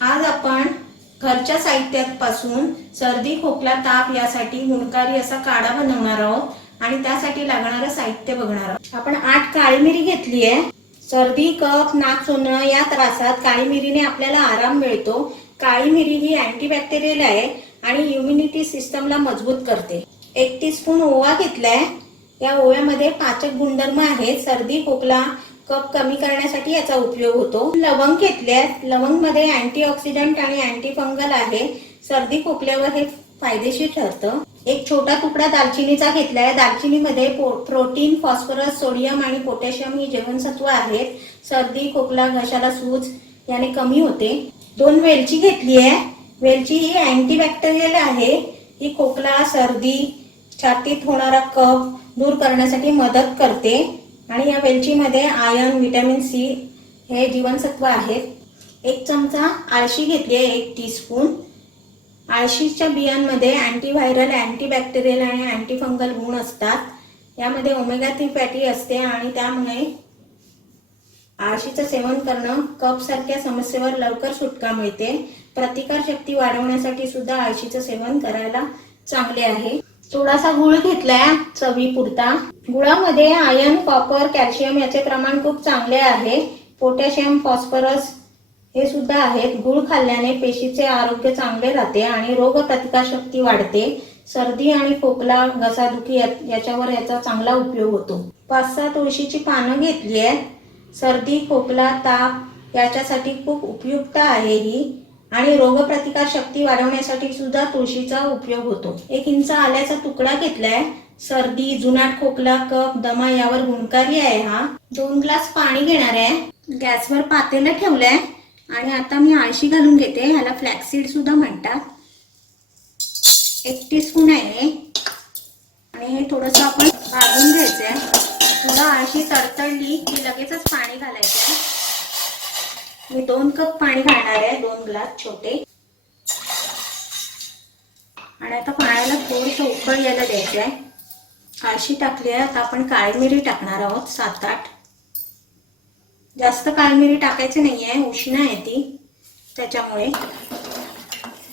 आज आपण घरच्या साहित्यापासून सर्दी, खोकला, ताप यासाठी गुणकारी असा काढा बनवणार आहोत आणि त्यासाठी लागणारं साहित्य बघणार आहोत। आपण 8 काळी मिरी घेतली आहे। सर्दी, कफ, नाक सोडणं या त्रासात काळी मिरीने आपल्याला आराम मिळतो। काळी मिरी ही अँटीबॅक्टेरियल आहे आणि इम्युनिटी सिस्टमला मजबूत करते। 1 टीस्पून ओवा घेतलाय। या ओव्यामध्ये पाचक गुणधर्म आहेत। सर्दी, खोकला, कफ कमी करण्यासाठी याचा उपयोग होतो। लवंग घेतले, लवंग मध्ये अँटीऑक्सिडंट आणि अँटीफंगल आहे। सर्दी खोकल्यावर हे फायदेशीर ठरतं। एक छोटा तुकडा दालचिनीचा घेतलाय। दालचिनीमध्ये प्रोटीन, फॉस्फरस, सोडियम आणि पोटॅशियम ही जीवनसत्व आहेत। सर्दी, खोकला, घशाला सूज याने कमी होते। 2 वेलची घेतली आहे। वेलची ही अँटीबॅक्टेरियल आहे। ही खोकला, सर्दी, छातीत होणारा कफ दूर करण्यासाठी मदत करते आणि या वेलचीमध्ये आयर्न, व्हिटॅमिन सी हे जीवनसत्व आहेत। 1 चमचा आळशी घेतली आहे, 1 टीस्पून। आळशीच्या बियांमध्ये अँटीव्हायरल, अँटीबॅक्टेरियल आणि अँटीफंगल गुण असतात। यामध्ये ओमेगा 3 फॅटी असते आणि त्यामुळे आळशीचं सेवन करणं कफ सारख्या समस्येवर लवकर सुटका मिळते। प्रतिकार शक्ती वाढवण्यासाठी सुद्धा आळशीचं सेवन करायला चांगले आहे। थोडासा गुळ घेतलाय चवीपुरता। गुळामध्ये आयर्न, कॉपर, कॅल्शियम याचे प्रमाण खूप चांगले आहे। पोटॅशियम, फॉस्फरस हे सुद्धा आहेत। गुळ खाल्ल्याने पेशीचे आरोग्य चांगले राहते आणि रोगप्रतिकार शक्ती वाढते। सर्दी आणि खोकला, घसादुखी याच्यावर याचा चांगला उपयोग होतो। 5-6 तुळशीची पानं घेतली आहेत। सर्दी, खोकला, ताप याच्यासाठी खूप उपयुक्त आहे ही आणि रोगप्रतिकार शक्ती वाढवण्यासाठी सुद्धा तुळशीचा उपयोग होतो। 1 इंच आल्याचा तुकडा घेतलाय। सर्दी, जुनाट खोकला, कफ, दमा यावर गुणकारी आहे हा। 2 ग्लास पाणी घेणार आहे। गॅसवर पातेलं ठेवलंय आणि आता मी आळशी घालून घेते। ह्याला फ्लॅक्सीड सुद्धा म्हणतात। 1 टीस्पून आहे आणि हे थोडंसं आपण भाजून घ्यायचंय। थोडं आळशी तडतडली की लगेचच पाणी घालायचंय। मी 2 कप पाणी घालणार आहे, 2 ग्लास छोटे। आणि आता पाण्याला थोडंसं उकळ यायला द्यायचंय। आळशी टाकली आहे, आता आपण काळी मिरी टाकणार आहोत 7-8। जास्त काळी मिरी टाकायची नाहीये, उष्ण आहे ती, त्याच्यामुळे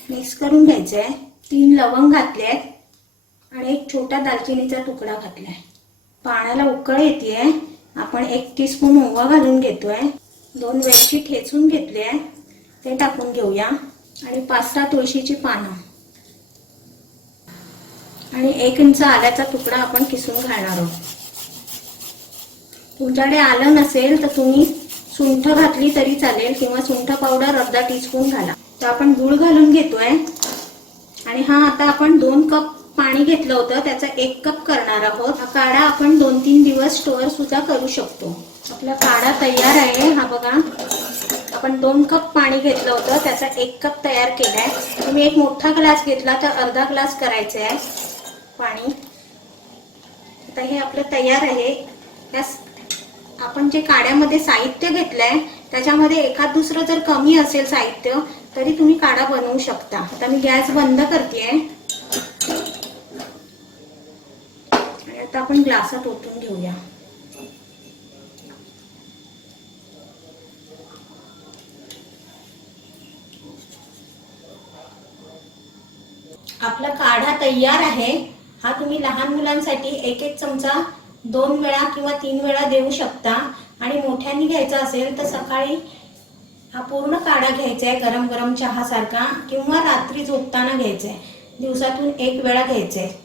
मिक्स करून घ्यायचंय। 3 लवंग घातले आहेत आणि 1 छोटा दालचिनीचा तुकडा घातलाय। पाण्याला उकळ येतेय, आपण 1 टीस्पून ओवा घालून घेतोय। 2 वेलची ठेचून घेतली आहे, ते टाकून घेऊया आणि 5-6 तुळशीची पानं आणि 1 इंच आल्याचा तुकडा आपण किसून घालणार आहोत। तुमच्याकडे आलं नसेल तर तुम्ही सुंठ घातली तरी चालेल किंवा सुंठ पावडर अर्धा टीस्पून घाला। तर आपण गूळ घालून घेतोय आणि हा आता आपण 2 कप पाणी घेतलं होतं त्याचा 1 कप करणार आहोत। हा काढा आपण 2-3 दिवस स्टोअर सुद्धा करू शकतो। आपला काढा तयार आहे। हा बघा, आपण 2 कप पाणी घेतलं होतं त्याचा 1 कप तयार केलाय। तुम्ही 1 मोठा ग्लास घेतला तर अर्धा ग्लास करायचं आहे पाणी। आता हे आपलं तयार आहे। आपण जे काढ्यामध्ये साहित्य घेतलंय त्याच्यामध्ये एखाद दुसरं जर कमी असेल साहित्य तरी तुम्ही काढा बनवू शकता। आता मी गॅस बंद करतेय आणि आता आपण ग्लासात ओतून घेऊया। आपला काढा तयार आहे। हा तुम्ही लहान मुलांसाठी 1-1 चमचा 2 वेळा किंवा 3 वेळा देऊ शकता आणि मोठ्यांनी घ्यायचा असेल तर सकाळी हा पूर्ण काढा घ्यायचा आहे गरम गरम चहा सारखा किंवा रात्री झोपताना घ्यायचा आहे। दिवसातून 1 वेळा घ्यायचा आहे।